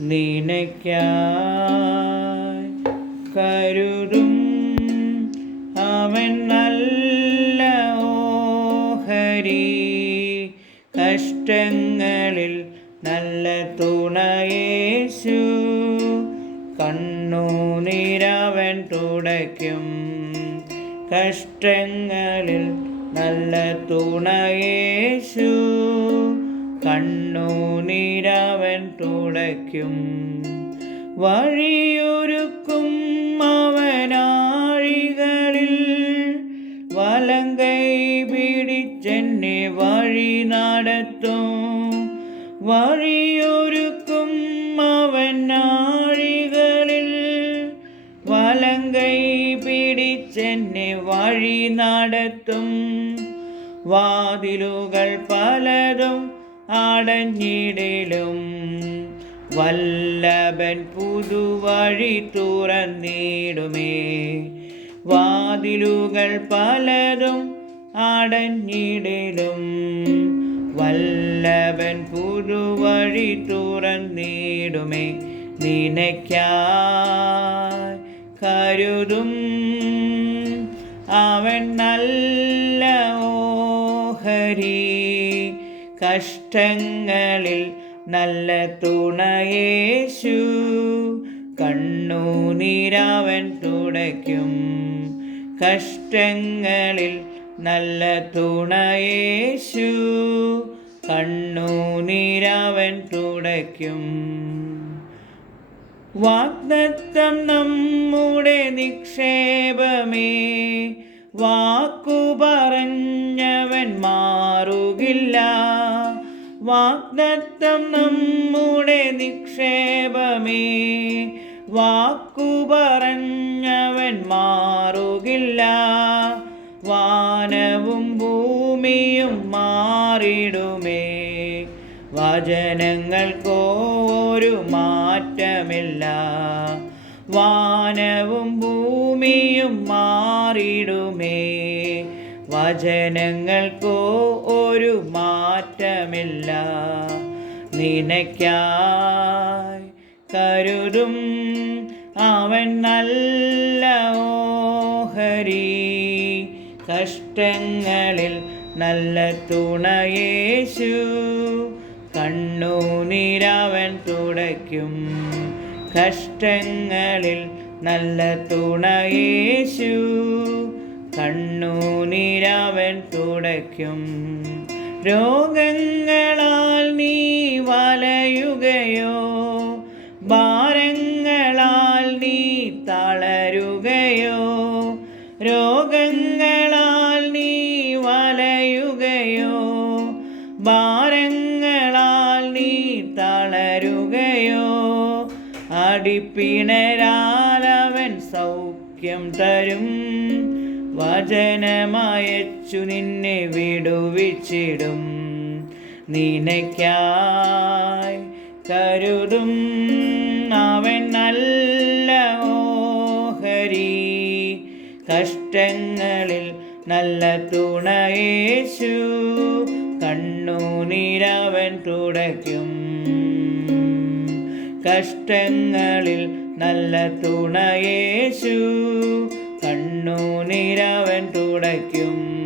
നിനയ്ക്കായി കരുതും അവൻ നല്ല ഓഹരി. കഷ്ടങ്ങളിൽ നല്ല തുണയേശു കണ്ണുനീരവൻ തുടയ്ക്കും. കഷ്ടങ്ങളിൽ നല്ല തുണയേശു കണ്ണുനീരവൻ തുടയ്ക്കും. വഴിയൊരുക്കും അവനാഴികളിൽ. വലങ്കൈ പിടിച്ചെന്നെ വഴി നടത്തും. വഴിയൊരുക്കും അവനാഴികളിൽ. വലങ്കൈ പിടിച്ചെന്നെ വഴി നടത്തും. വാതിലുകൾ പലതും അടഞ്ഞിടലും വല്ലഭൻ പുതുവഴി തുറന്നിടുമേ. വാതിലുകൾ പലതും അടഞ്ഞിടലും വല്ലഭൻ പുതുവഴി തുറന്നിടുമേ. നിനയ്ക്കായി കരുതും. അവൻ നല്ല ഓഹരി. കഷ്ടങ്ങളിൽ നല്ല തുണയേശു. കണ്ണുനീരാവൻ തുടയ്ക്കും. കഷ്ടങ്ങളിൽ നല്ല തുണയേശു. കണ്ണുനീരാവൻ തുടയ്ക്കും. വാഗ്ദത്തം നമ്മുടെ നിക്ഷേപമേ. വാക്കു പറഞ്ഞവൻ മാറുകില്ല. വാഗ്ദത്തം നമ്മുടെ നിക്ഷേപമേ. വാക്കു പറഞ്ഞവൻ മാറുകില്ല. വാനവും ഭൂമിയും മാറിടുമേ. വചനങ്ങൾക്കോ ഒരു മാറ്റമില്ല. വാനവും ഭൂമിയും മാറിടുമേ. വചനങ്ങൾക്കോ ഒരു മാറ്റമില്ല. നിനയ്ക്കായി കരുതും അവൻ നല്ല ഓഹരി. കഷ്ടങ്ങളിൽ നല്ല തുണയേശു കണ്ണുനീരവൻ തുടയ്ക്കും. കഷ്ടങ്ങളിൽ നല്ല തുണയേശു. കണ്ണുനീരാവൻ തുടയ്ക്കും. രോഗങ്ങളാൽ നീ വലയുകയോ ഭാരങ്ങളാൽ നീ തളരുകയോ രോഗങ്ങളാൽ നീ വലയുകയോ ഭാരങ്ങളാൽ നീ തളരുകയോ അടിപ്പിണരാലവൻ സൗഖ്യം തരും. വചനമയച്ചു നിന്നെ വിടുവിച്ചിടും. നിനയ്ക്കായി കരുതും. അവൻ നല്ല ഓഹരി. കഷ്ടങ്ങളിൽ നല്ല തുണയേശു. കണ്ണുനീരവൻ തുടയ്ക്കും. കഷ്ടങ്ങളിൽ നല്ല തുണയേശു കണ്ണുനീരവൻ തുടയ്ക്കും.